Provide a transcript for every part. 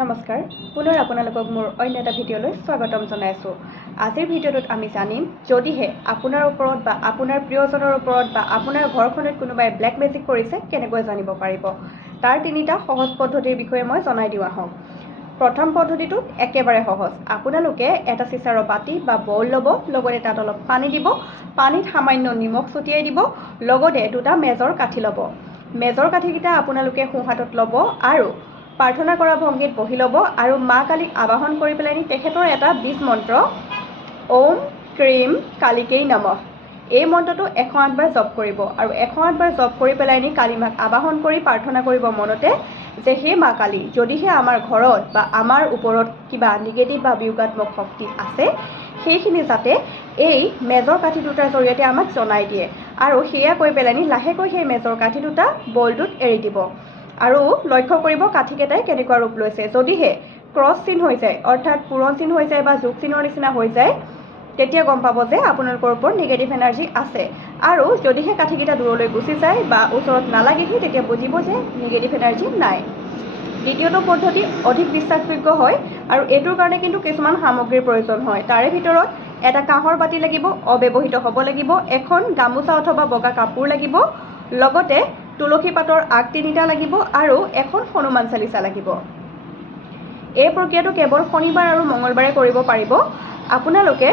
নমস্কাৰ পুনৰ আপোনালোকক মোৰ অন্য এটা ভিডিঅ'লৈ স্বাগতম জনাইছোঁ। আজিৰ ভিডিঅ'টোত আমি জানিম যদিহে আপোনাৰ ওপৰত বা আপোনাৰ প্ৰিয়জনৰ ওপৰত বা আপোনাৰ ঘৰখনত কোনোবাই ব্লেক মেজিক কৰিছে কেনেকৈ জানিব পাৰিব। তাৰ তিনিটা সহজ পদ্ধতিৰ বিষয়ে মই জনাই দিওঁ আহক। প্ৰথম পদ্ধতিটো একেবাৰে সহজ। আপোনালোকে এটা চিচাৰৰ বাটি বা বউল ল'ব, লগতে তাত অলপ পানী দিব, পানীত সামান্য নিমখ ছটিয়াই দিব, লগতে দুটা মেজৰ কাঠি ল'ব। মেজৰ কাঠিকেইটা আপোনালোকে সোঁহাতত ল'ব আৰু প্ৰাৰ্থনা কৰা ভংগীত বহি ল'ব আৰু মা কালীক আবাহন কৰি পেলাই তেখেতৰ এটা বীজ মন্ত্ৰ ওম ক্ৰীম কালিকেই নমঃ, এই মন্ত্ৰটো 108 বাৰ জপ কৰিব আৰু 108 বাৰ জপ কৰি পেলাই কালী মাক আবাহন কৰি প্ৰাৰ্থনা কৰিব মনতে যে হে মা কালী, যদিহে আমাৰ ঘৰত বা আমাৰ ওপৰত কিবা নিগেটিভ বা বিয়োগাত্মক শক্তি আছে সেইখিনি যাতে এই মেজৰ কাঠি দুটাৰ জৰিয়তে আমাক জনাই দিয়ে আৰু সেয়া কৈ পেলাই লাহেকৈ সেই মেজৰ কাঠি দুটা বলটোত এৰি দিব। আৰু লক্ষ্য কৰিব কাঠিকেইটাই কেনেকুৱা ৰূপ লৈছে। যদিহে ক্ৰছ চিন হৈ যায়, অৰ্থাৎ পূৰণ চিন হৈ যায় বা যোগ চিনৰ নিচিনা হৈ যায়, তেতিয়া গম পাব যে আপোনালোকৰ ওপৰত নিগেটিভ এনাৰ্জি আছে। আৰু যদিহে কাঠিকেইটা দূৰলৈ গুচি যায় বা ওচৰত নালাগেহি তেতিয়া বুজিব যে নিগেটিভ এনাৰ্জি নাই। দ্বিতীয়টো পদ্ধতি অধিক বিশ্বাসযোগ্য হয় আৰু এইটোৰ কাৰণে কিন্তু কিছুমান সামগ্ৰীৰ প্ৰয়োজন হয়। তাৰে ভিতৰত এটা কাঁহৰ বাতি লাগিব, অব্যৱহৃত হ'ব লাগিব, এখন গামোচা অথবা বগা কাপোৰ লাগিব, লগতে তুলসী পাতৰ আগ 3টা লাগিব আৰু এখন হনুমান চালিচা লাগিব। এই প্ৰক্ৰিয়াটো কেৱল শনিবাৰ আৰু মঙলবাৰে কৰিব পাৰিব। আপোনালোকে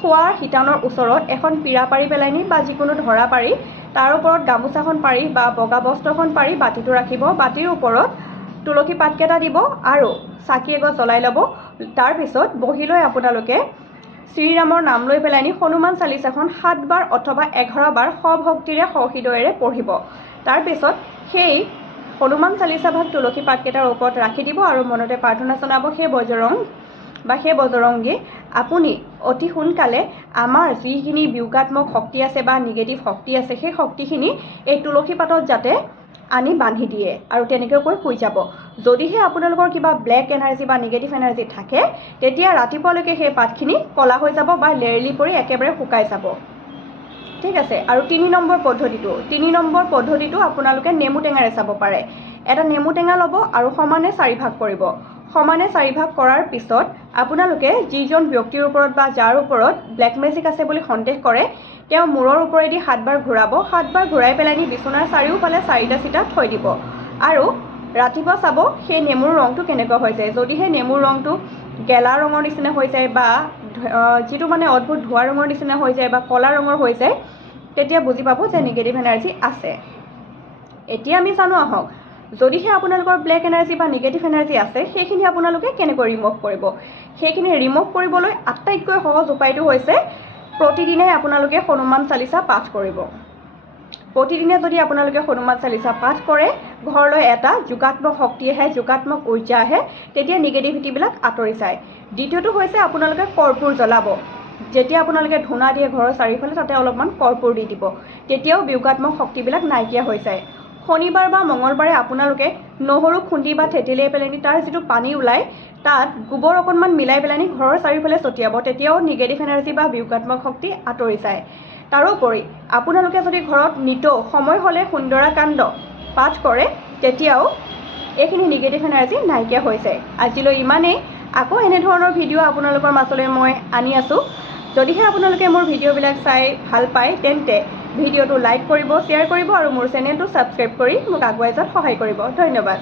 শোৱাৰ শিতানৰ ওচৰত এখন পীৰা পাৰি পেলাই বা যিকোনো ধৰা পাৰি তাৰ ওপৰত গামোচাখন পাৰি বা বগা বস্ত্ৰখন পাৰি বাতিটো ৰাখিব, বাতিৰ ওপৰত তুলসী পাতকেইটা দিব আৰু চাকি এগছ জ্বলাই ল'ব। তাৰপিছত বহি লৈ আপোনালোকে শ্ৰীৰামৰ নাম লৈ পেলাই হনুমান চালিচাখন 7 বাৰ অথবা 11 বাৰ সভক্তিৰে সহৃদয়েৰে পঢ়িব। তাৰপিছত সেই হনুমান চালিচা ভাগ তুলসী পাতকেইটাৰ ওপৰত ৰাখি দিব আৰু মনতে প্ৰাৰ্থনা জনাব সেই বজৰংগী আপুনি অতি সোনকালে আমাৰ যিখিনি বিয়োগাত্মক শক্তি আছে বা নিগেটিভ শক্তি আছে সেই শক্তিখিনি এই তুলসী পাতত যাতে আনি বান্ধি দিয়ে আৰু তেনেকৈ কৈ শুই যাব। যদিহে আপোনালোকৰ কিবা ব্লেক এনাৰ্জি বা নিগেটিভ এনাৰ্জি থাকে তেতিয়া ৰাতিপুৱালৈকে সেই পাতখিনি ক'লা হৈ যাব বা লেৰেলি পৰি একেবাৰে শুকাই যাব। ঠিক আছে। আৰু 3 নম্বৰ পদ্ধতিটো আপোনালোকে নেমু টেঙাৰে চাব পাৰে। এটা নেমু টেঙা ল'ব আৰু সমানে 4 ভাগ কৰিব। সমানে 4 ভাগ কৰাৰ পিছত আপোনালোকে যিজন ব্যক্তিৰ ওপৰত বা যাৰ ওপৰত ব্লেক মেজিক আছে বুলি সন্দেহ কৰে তেওঁ মূৰৰ ওপৰেদি 7 বাৰ ঘূৰাব। 7 বাৰ ঘূৰাই পেলাই বিচনাৰ চাৰিওফালে 4টা চিতা থৈ দিব আৰু ৰাতিপুৱা চাব সেই নেমুৰ ৰংটো কেনেকুৱা হৈ যায়। যদিহে নেমুৰ ৰংটো গেলা ৰঙৰ নিচিনা হৈ যায় বা যিটো মানে অদ্ভুত ধোঁৱা ৰঙৰ নিচিনা হৈ যায় বা ক'লা ৰঙৰ হৈ যায় তেতিয়া বুজি পাব যে নিগেটিভ এনাৰ্জি আছে। এতিয়া আমি জানো আহক যদিহে আপোনালোকৰ ব্লেক এনাৰ্জি বা নিগেটিভ এনাৰ্জি আছে সেইখিনি আপোনালোকে কেনেকৈ ৰিমুভ কৰিব। সেইখিনি ৰিমুভ কৰিবলৈ আটাইতকৈ সহজ উপায়টো হৈছে প্ৰতিদিনাই আপোনালোকে হনুমান চালিচা পাঠ কৰিব। প্ৰতিদিনে যদি আপোনালোকে হনুমান চালিচা পাঠ কৰে ঘৰলৈ এটা যোগাত্মক শক্তি আহে, যোগাত্মক ঊৰ্জা আহে, তেতিয়া নিগেটিভিটিবিলাক আঁতৰি যায়। দ্বিতীয়টো হৈছে আপোনালোকে কৰ্পূৰ জ্বলাব। যেতিয়া আপোনালোকে ধূনা দিয়ে ঘৰৰ চাৰিওফালে তাতে অলপমান কৰ্পূৰ দি দিব, তেতিয়াও বিয়োগাত্মক শক্তিবিলাক নাইকিয়া হৈ যায়। শনিবাৰ বা মঙলবাৰে আপোনালোকে নহৰু খুন্দি বা থেতেলিয়াই পেলাই তাৰ যিটো পানী ওলায় তাত গোবৰ অকণমান মিলাই পেলাই ঘৰৰ চাৰিওফালে ছটিয়াব, তেতিয়াও নিগেটিভ এনাৰ্জি বা বিয়োগাত্মক শক্তি আঁতৰি যায়। তাৰোপৰি আপোনালোকে যদি ঘৰত নিতৌ সময় হ'লে সুন্দৰাকাণ্ড পাঠ কৰে তেতিয়াও এইখিনি নিগেটিভ এনাৰ্জি নাইকিয়া হৈ যায়। আজিলৈ ইমানেই। আকৌ এনেধৰণৰ ভিডিঅ' আপোনালোকৰ মাজলৈ মই আনি আছোঁ। যদিহে আপোনালোকে মোৰ ভিডিঅ'বিলাক চাই ভাল পায় তেন্তে ভিডিঅ'টো লাইক কৰিব, শ্বেয়াৰ কৰিব আৰু মোৰ চেনেলটো ছাবস্ক্ৰাইব কৰি মোক আগুৱাই যোৱাত সহায় কৰিব। ধন্যবাদ।